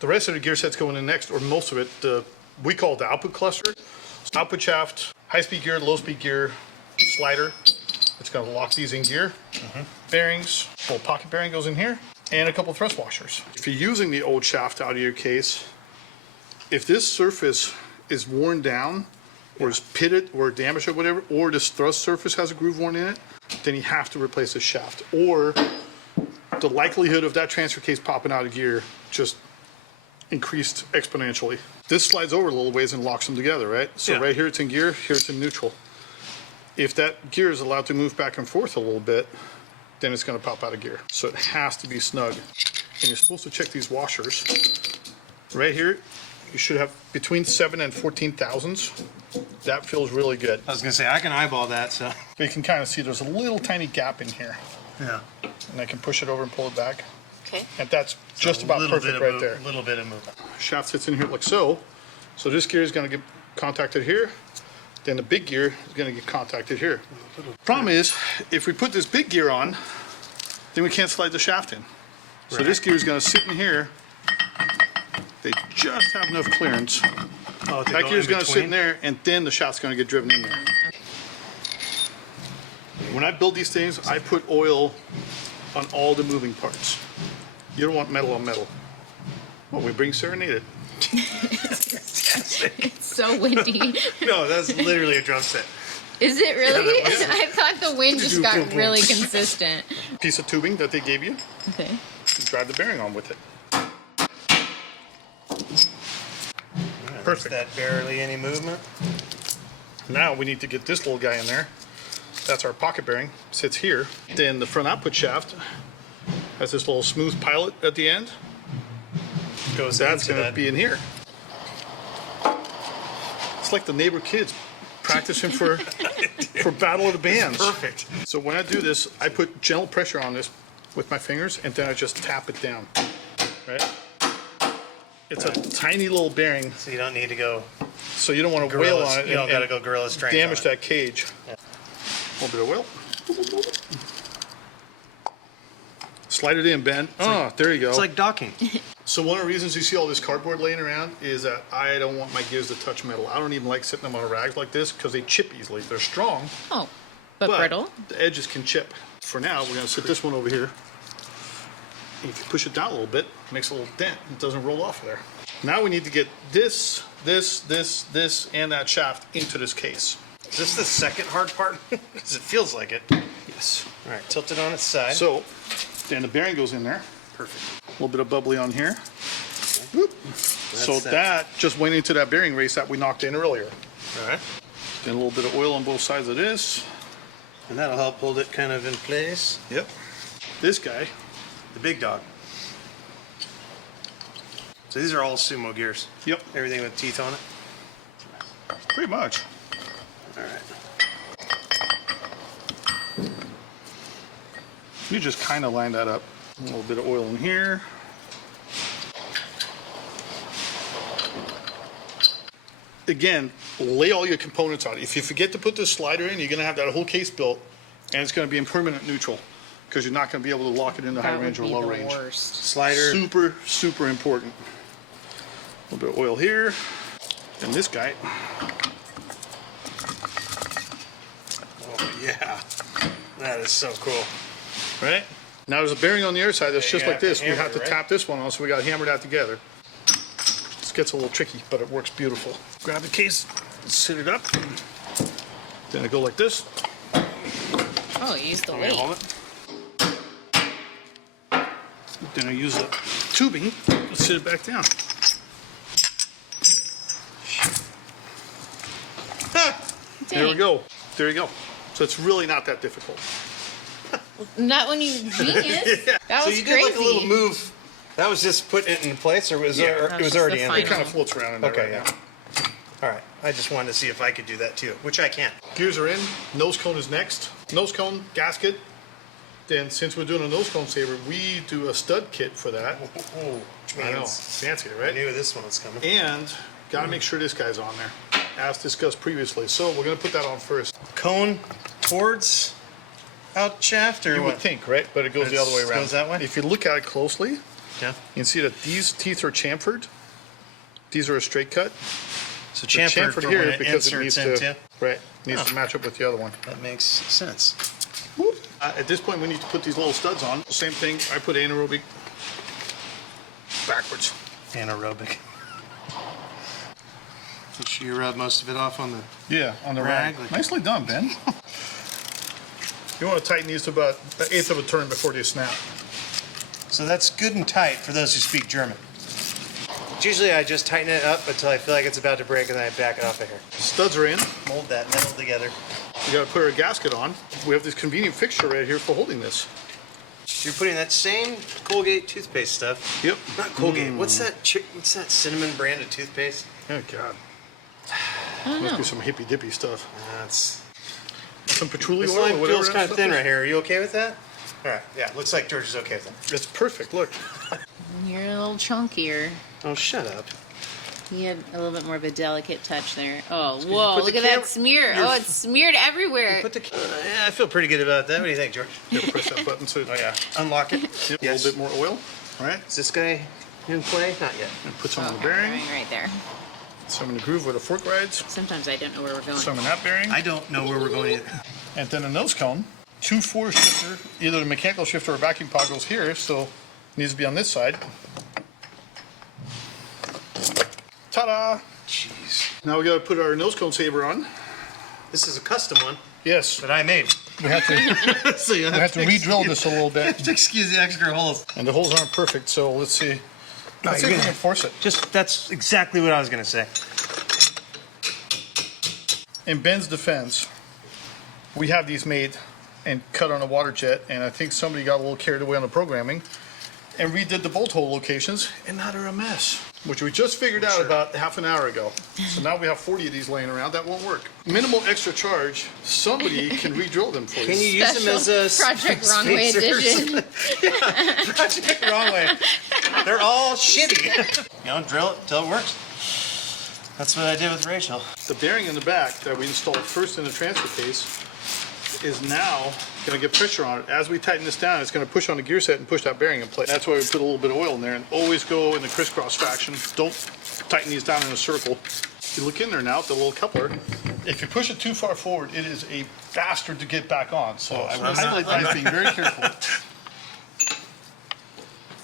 The rest of the gear set's going in next, or most of it. We call it the output cluster. So output shaft, high-speed gear, low-speed gear, slider. It's going to lock these in gear. Bearings, little pocket bearing goes in here, and a couple thrust washers. If you're using the old shaft out of your case, if this surface is worn down, or is pitted, or damaged, or whatever, or this thrust surface has a groove worn in it, then you have to replace the shaft. Or the likelihood of that transfer case popping out of gear just increased exponentially. This slides over a little ways and locks them together, right? So right here it's in gear, here it's in neutral. If that gear is allowed to move back and forth a little bit, then it's going to pop out of gear. So it has to be snug. And you're supposed to check these washers. Right here, you should have between 7 and 14 thousandths. That feels really good. I was going to say, I can eyeball that, so. But you can kind of see there's a little tiny gap in here. Yeah. And I can push it over and pull it back. Okay. And that's just about perfect right there. A little bit of movement. Shaft sits in here like so. So this gear is going to get contacted here. Then the big gear is going to get contacted here. Problem is, if we put this big gear on, then we can't slide the shaft in. So this gear is going to sit in here. They just have enough clearance. Oh, that gear is going to sit in there, and then the shaft's going to get driven in there. When I build these things, I put oil on all the moving parts. You don't want metal on metal. Well, we bring serenaded. It's so windy. No, that's literally a drum set. Is it really? Yeah, that was- I thought the wind just got really consistent. Piece of tubing that they gave you. Okay. You drive the bearing on with it. Perfect. That barely any movement. Now we need to get this little guy in there. That's our pocket bearing. Sits here. Then the front output shaft has this little smooth pilot at the end. Goes That's into going to be in here. It's like the neighbor kids practicing for Battle of the Bands. Perfect. So when I do this, I put gentle pressure on this with my fingers, and then I just tap it down. Right? It's a tiny little bearing, So you don't need to go so you don't want to wail on it You don't and got to go gorilla strength. damage on it. that cage. Yeah. A little bit of oil. Slide it in, Ben. There you go. It's like docking. So one of the reasons you see all this cardboard laying around is that I don't want my gears to touch metal. I don't even like sitting them on rags like this because they chip easily. They're strong, Oh, but brittle? the edges can chip. For now, we're going to sit this one over here. And if you push it down a little bit, it makes a little dent. It doesn't roll off of there. Now we need to get this, and that shaft into this case. Is this the second hard part? Because it feels like it. Yes. All right, tilt it on its side. So then the bearing goes in there. Perfect. A little bit of bubbly on here. Whoop. So that just went into that bearing race that we knocked in earlier. All right. Then a little bit of oil on both sides of this. And that'll help hold it kind of in place. Yep. This guy. The big dog. So these are all sumo gears. Yep. Everything with teeth on it. Pretty much. All right. You just kind of line that up. A little bit of oil in here. Again, lay all your components out. If you forget to put this slider in, you're going to have that whole case built, and it's going to be in permanent neutral because you're not going to be able to lock it in the high That range or would be low the range. worst. Slider. Super, super important. A little bit of oil here. And this guy. Oh, yeah. That is so cool. Right? Now there's a bearing on the other side that's Yeah, just you like have to this. We hammer have to it, right? tap this one on, so we got to hammer that together. This gets a little tricky, but it works beautiful. Grab the case, sit it up. Then I go like this. Oh, you used the I'm gonna weight. hold it. Then I use the tubing to sit it back down. There we go. There you go. So it's really not that difficult. Not when you genius. That So was you crazy. did like a little move. That was just putting it in place, or was Yeah, it was just already the in final. It kind of floats around in there Okay, right yeah. now. All right. I just wanted to see if I could do that too, which I can. Gears are in. Nose cone is next. Nose cone, gasket. Then since we're doing a nose cone saber, we do a stud kit for that. Which I know. means Fancy, I right? knew this one was coming. And gotta make sure this guy's on there, as discussed previously. So we're gonna put that on first. Cone towards out shaft, or You what? would think, right? But it goes the other way around. Goes that way? If you look at it closely, Yeah. You can see that these teeth are chamfered. These are a straight cut. So They're chamfered chamfered for here when it because it needs inserts to into. right needs to match up with the other one. That makes sense. At this point, we need to put these little studs on. Same thing. I put anaerobic backwards. Anaerobic. Make sure you rub most of it off on the. Yeah, on the Rag, rag. like- Nicely done, Ben. You want to tighten these to about an eighth of a turn before they snap. So that's good and tight for those who speak German. Usually I just tighten it up until I feel like it's about to break and then I back it off of here. Studs are in. Mold that metal together. We got to put our gasket on. We have this convenient fixture right here for holding this. So you're putting that same Colgate toothpaste stuff. Yep. Not Colgate. What's that cinnamon brand of toothpaste? Oh God. I don't Must know. be some hippy dippy stuff. That's. Some patchouli This oil or line whatever. feels that kind of stuff thin is. right here. Are you okay with that? All right. Yeah. Looks like George is okay with that. It's perfect. Look. You're a little chunkier. Oh, shut up. You had a little bit more of a delicate touch there. Oh, you whoa, put look the at cam- that smear. your- Oh, it's smeared everywhere. Put the. Yeah, I feel pretty good about that. What do you think, George? You press that button so Unlock it. Yep, Yes. a little bit more oil. All right. Is this guy in play? Not yet. And put some on the Okay, bearing. right there. Some in the groove where the fork rides. Sometimes I don't know where we're going. Some in that bearing. I don't know where we're going either. And then a nose cone. 2/4 shifter. Either the mechanical shifter or vacuum pod goes here, so it needs to be on this side. Ta-da! Jeez. Now we got to put our nose cone saver on. This is a custom one Yes, that I made. we have to. So you We have to re-drill this a little bit, excuse the extra holes. and the holes aren't perfect. So let's see. Let's see you're if we gonna- can force it. Just that's exactly what I was gonna say. In Ben's defense, we have these made and cut on a water jet, and I think somebody got a little carried away on the programming and redid the bolt hole locations, and now they're a mess, which we just figured out about half an hour ago. So now we have 40 of these laying around. That won't work. Minimal extra charge. Somebody can re-drill them for you. Can you use them as a Project Wrong Way spacer or edition. something? Project Wrong Way. They're all shitty. You know, drill it until it works. That's what I did with Rachel. The bearing in the back that we installed first in the transfer case is now going to get pressure on it. As we tighten this down, it's going to push on the gear set and push that bearing in place. That's why we put a little bit of oil in there, and always go in the crisscross fashion. Don't tighten these down in a circle. If you look in there now, the little coupler, if you push it too far forward, it is a bastard to get back on. So I would highly advise being very careful.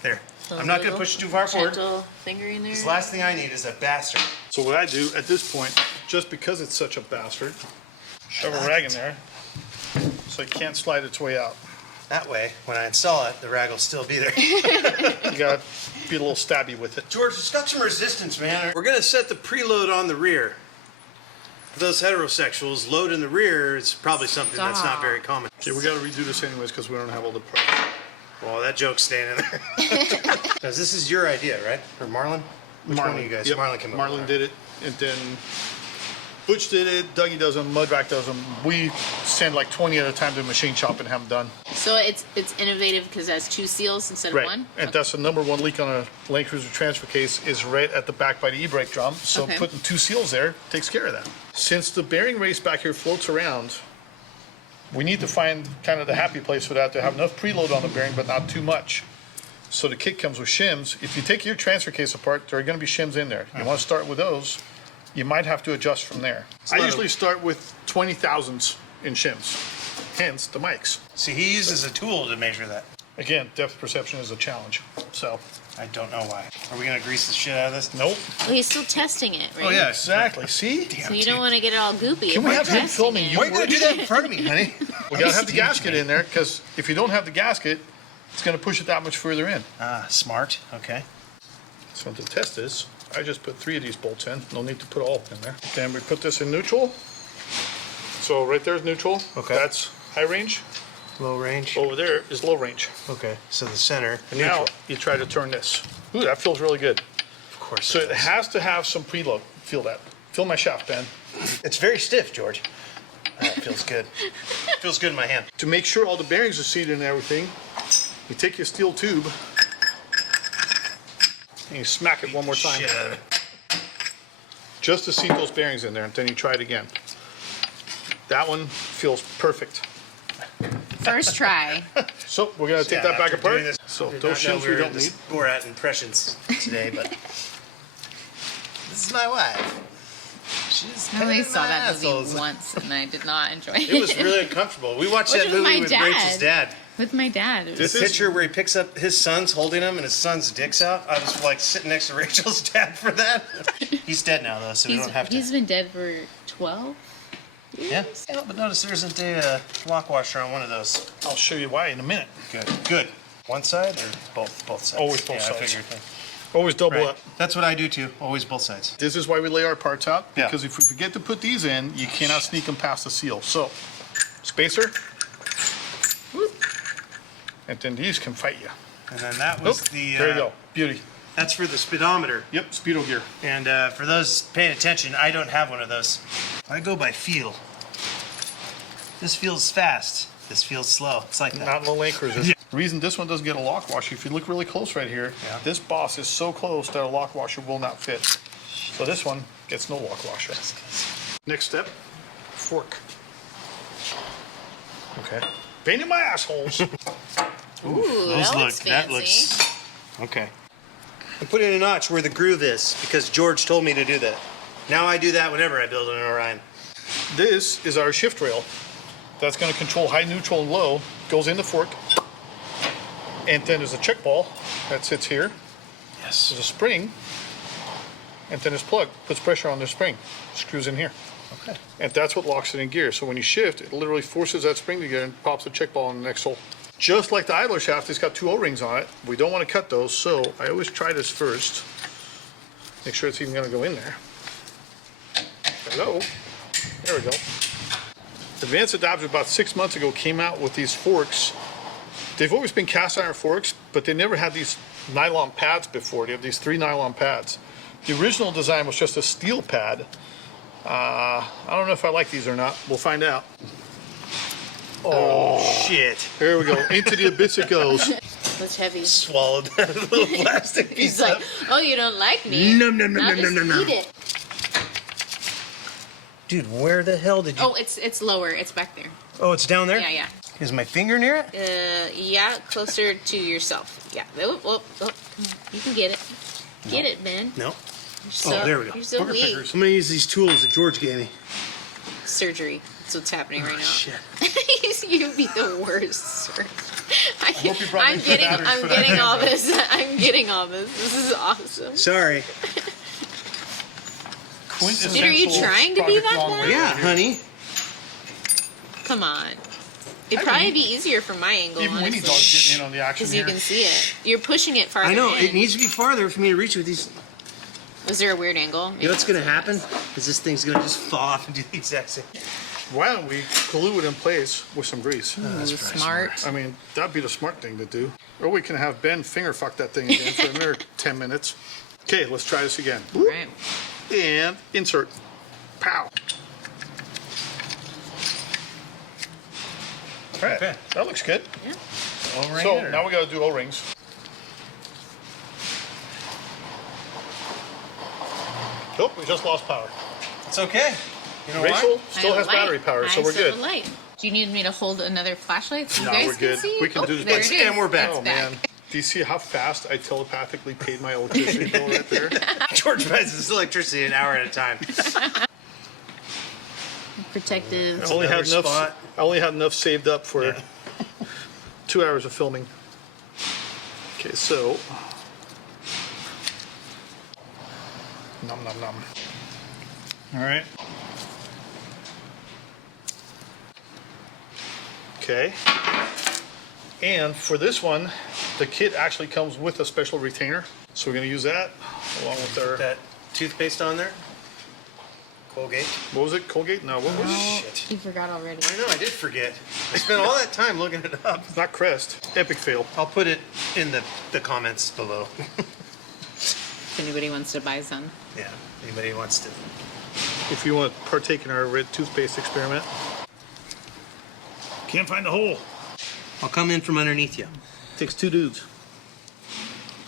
There. I'm not gonna push it too far forward. Gentle finger in there. The last thing I need is a bastard. So what I do at this point, just because it's such a bastard, shove a rag in there so it can't slide its way out. That way, when I install it, the rag will still be there. You got to be a little stabby with it. George, it's got some resistance, man. We're gonna set the preload on the rear. For those heterosexuals, load in the rear is probably something that's not very common. Okay, we got to redo this anyways because we don't have all the parts. Well, that joke's staying in there. Because this is your idea, right? Or Marlon? Which one of you guys? Yep. Marlon came up with Marlon it. did it, and then Butch did it. Dougie does them. Mudback does them. We send like 20 at a time to the machine shop and have them done. So it's innovative because it has two seals instead of one? And that's the number one leak on a Land Cruiser transfer case is right at the back by the e-brake drum. So Okay. putting two seals there takes care of that. Since the bearing race back here floats around, we need to find kind of the happy place for that, to have enough preload on the bearing, but not too much. So the kit comes with shims. If you take your transfer case apart, there are going to be shims in there. You want to start with those. You might have to adjust from there. I usually start with 20 thousandths in shims, hence the mics. See, he uses a tool to measure that. Again, depth perception is a challenge. So, I don't know why. Are we gonna grease the shit out of this? nope. Well, he's still testing it, right? Oh yeah, Exactly. See? So you don't want to get it all goopy. Can we have him filming you? Why are you gonna do that in front of me, honey? We gotta have the gasket in there, because if you don't have the gasket, it's gonna push it that much further in. Ah, smart. Okay. So to test this, I just put 3 of these bolts in. No need to put all in there. Then we put this in neutral. So right there's neutral. Okay. That's high range. Low range. Over there is low range. Okay. So the center. And now you try to turn this. Ooh, that feels really good. Of course. So it has to have some preload. Feel that. Feel my shaft, Ben. It's very stiff, George. That feels good. Feels good in my hand. To make sure all the bearings are seated and everything, you take your steel tube and you smack it one more time. Shit out of it. Just to seat those bearings in there, and then you try it again. That one feels perfect. First try. So we're gonna take Yeah, that back after apart. doing this- So So Did those not know shims we were don't in the need. Borat impressions today, but this is my wife. She's I only pain in saw my that movie assholes. once and I did not enjoy it. It was really uncomfortable. We watched Which that was movie my with dad. Rachel's dad. With my dad. It was- This The is- picture where he picks up his son's holding him and his son's dick's out. I was like sitting next to Rachel's dad for that. He's dead now though, so we don't have to. he's been dead for 12 Yeah, years. but notice there isn't a lock washer on one of those. I'll show you why in a minute. Good. One side or both sides? Always both yeah, sides. I figured. Always double Right. up. That's what I do too. Always both sides. This is why we lay our parts out, Yeah. because if we forget to put these in, you cannot sneak them past the seal. So, spacer, and then these can fight you. And then that was Oop, the. there you go, beauty. That's for the speedometer. Yep, speedo gear. And for those paying attention, I don't have one of those. I go by feel. This feels fast. This feels slow. It's like that. Not in the lane cruiser. The reason this one doesn't get a lock washer, if you look really close right here, Yeah. this boss is so close that a lock washer will not fit. So this one gets no lock washer. Next step, fork. Okay. Pain in my assholes. Ooh, that looks fancy. That looks. Okay. I put in a notch where the groove is because George told me to do that. Now I do that whenever I build an Orion. This is our shift rail. That's going to control high, neutral, and low. Goes in the fork. And then there's a check ball that sits here. Yes. There's a spring. And then this plug puts pressure on the spring. Screws in here. Okay. And that's what locks it in gear. So when you shift, it literally forces that spring together and pops the check ball in the next hole. Just like the idler shaft, it's got 2 O-rings on it. We don't want to cut those, so I always try this first. Make sure it's even going to go in there. Hello. There we go. Advanced Adapters about 6 months ago came out with these forks. They've always been cast iron forks, but they never had these nylon pads before. They have these 3 nylon pads. The original design was just a steel pad. I don't know if I like these or not. We'll find out. Oh, shit. Here we go. Into the abyss it goes. Looks heavy. Swallowed that little plastic piece He's like, up. oh, you don't like me? Nom, nom, nom, Now nom, just nom, nom. eat it. Dude, where the hell did you... Oh, it's lower. It's back there. Oh, it's down there? Yeah. Is my finger near it? Yeah, closer to yourself. Yeah. Oh, come on. You can get it. Get it, man. No. You're so, there we go. You're so Booger weak. pickers. I'm going to use these tools that George gave me. Surgery. That's what's happening right now. Shit. You'd be the worst, sir. hope you brought I'm extra getting, batteries I'm for that getting all camera. this. I'm getting all this. This is awesome. Sorry. Dude, are you trying to be that bad? Yeah, honey. Come on. It'd probably be easier from my angle, Even Winnie honestly. Dog's getting in on the action Because you here. can see it. You're pushing it farther I know. in. It needs to be farther for me to reach with these. Was there a weird angle? You know what's going to happen? Is this thing's going to just fall off and do the exact same. Why don't we glue it in place with some grease? Ooh, probably smart. I mean, that'd be the smart thing to do. Or we can have Ben finger fuck that thing again for another 10 minutes. Okay, let's try this again. All right. And insert. Pow. All right, Okay. that looks good. Yeah. O-ring So it, or- now we got to do O-rings. Oh, we just lost power. It's okay. You know Rachel why? still I has have a battery light. power, so I we're still have good. a light. Do you need me to hold another flashlight so you No, guys we're can good. see? We can do this. There it is. And we're back. It's Oh man, do you see how fast I telepathically paid my electricity bill right there? George buys his electricity an hour at a time. Protective. I only had Another enough. spot. I only had enough saved up for Yeah. 2 hours of filming. Okay, so nom nom nom. All right. Okay. And for this one, the kit actually comes with a special retainer, so we're going to use that along with our. That toothpaste on there? Colgate? What was it? Colgate? No, what was it? Shit. You forgot already. I know, I did forget. I spent all that time looking it up. It's not Crest. Epic fail. I'll put it in the comments below. If anybody wants to buy some. Yeah, anybody wants to. If you want to partake in our red toothpaste experiment. Can't find the hole. I'll come in from underneath you. Takes 2 dudes.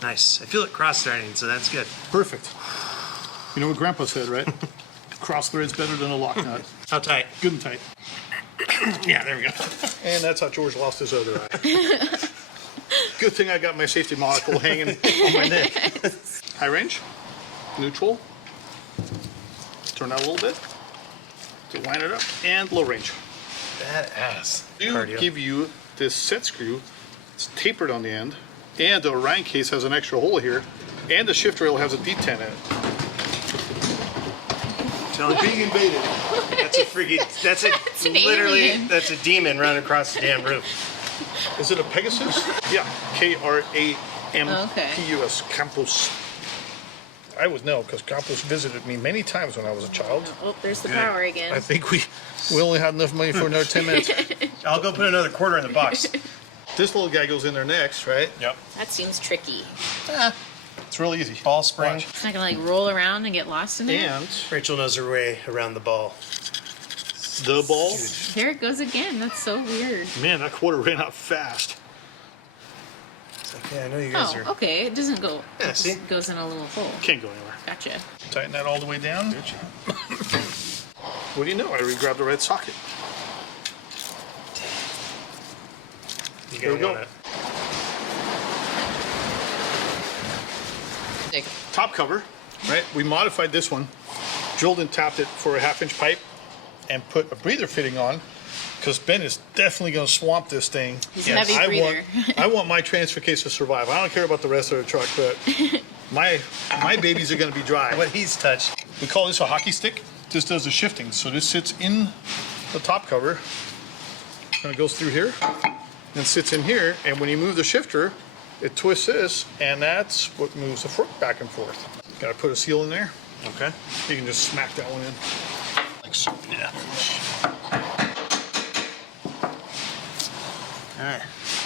Nice. I feel it cross-threading, so that's good. Perfect. You know what Grandpa said, right? Cross thread's better than a lock nut. How tight? Good and tight. Yeah, there we go. And that's how George lost his other eye. Good thing I got my safety monocle hanging on my neck. High range, neutral, turn out a little bit to line it up, and low range. Badass. Do Cardio. give you this set screw. It's tapered on the end, and the Orion case has an extra hole here, and the shift rail has a detent in it. Telling you. Being invaded. That's a freaking. That's a That's an literally. alien. That's a demon running across the damn roof. Is it a Pegasus? Yeah, Krampus. Campus. I would know because Campus visited me many times when I was a child. Oh, there's the power again. I think we only had enough money for another 10 minutes. I'll go put another quarter in the box. This little guy goes in there next, right? Yep. That seems tricky. It's real easy. Ball spring. Watch. It's not gonna like roll around and get lost in there. And Rachel knows her way around the ball. the ball. There it goes again. That's so weird. Man, that quarter ran out fast. It's like, yeah, I know you guys Oh, are. okay. It doesn't go. Yeah, it see? just goes in a little hole. Can't go anywhere. Gotcha. Tighten that all the way down. What do you know? I re-grabbed the red socket. You There we go. want it. Top cover, right? We modified this one, drilled and tapped it for a 1/2-inch pipe, and put a breather fitting on, because Ben is definitely going to swamp this thing. He's a heavy I breather. I want my transfer case to survive. I don't care about the rest of the truck, but my babies are going to be dry. What he's touched. We call this a hockey stick. This does the shifting. So this sits in the top cover, and it goes through here, and sits in here. And when you move the shifter, it twists this, and that's what moves the fork back and forth. Got to put a seal in there. Okay. You can just smack that one in. Like so. Yeah. All right.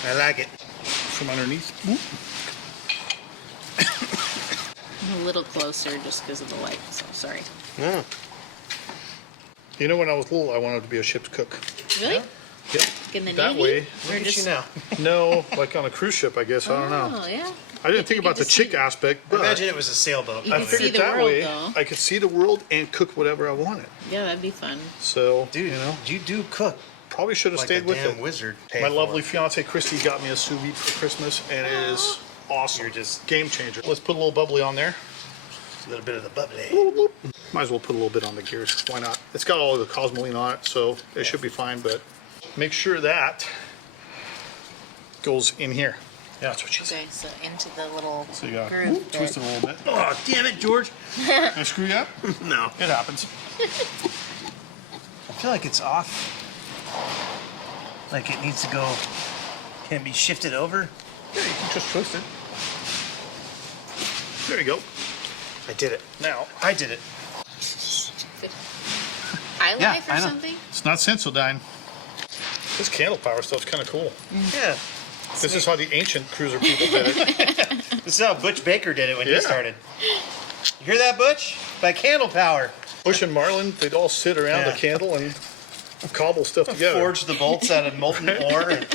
I like it. From underneath. Whoop. I'm a little closer just because of the light. So sorry. No. You know, when I was little, I wanted to be a ship's cook. Really? Yep. In the That Navy? way. Or Look at just you now. No, like on a cruise ship, I guess. I don't know. Oh yeah. I didn't think You about could the just chick see- aspect, but Imagine it was a sailboat. You I could see figured the that world, way though. I could see the world and cook whatever I wanted. Yeah, that'd be fun. So, Dude, you know, you do cook probably should have like stayed a with damn it. wizard. My lovely fiance Christy got me a sous vide for Christmas, and it is awesome. You're just- game changer. Let's put a little bubbly on there. A little bit of the bubbly. Bloop, bloop. Might as well put a little bit on the gears. Why not? It's got all of the cosmoline on it, so it should be fine. But make sure that goes in here. Yeah, that's what she said. Okay, so into the little So you got groove bit. twist it a little bit. Oh, damn it, George. Can I screw you up? No. It happens. I feel like it's off. Like it needs to go. Can it be shifted over? Yeah, you can just twist it. There you go. I did it. Now, I did it. High Yeah, life or I know. something? it's not Sensodyne. This candle power stuff's kind of cool. Yeah. This is how the ancient cruiser people did it. This is how Butch Baker did it when Yeah. he started. You hear that, Butch? By candle power. Bush and Marlin, they'd all sit around Yeah. the candle and cobble stuff together. Forge the bolts out of molten ore. And...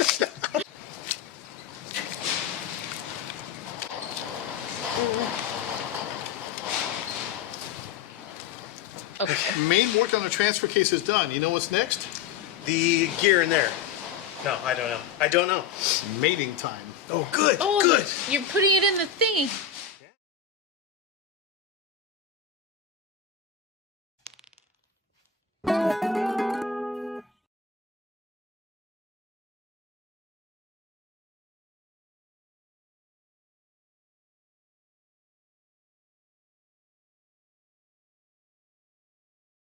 Okay. Main work on the transfer case is done. You know what's next? The gear in there. No, I don't know. I don't know. Mating time. Oh, good. Oh, Good. you're putting it in the thingy.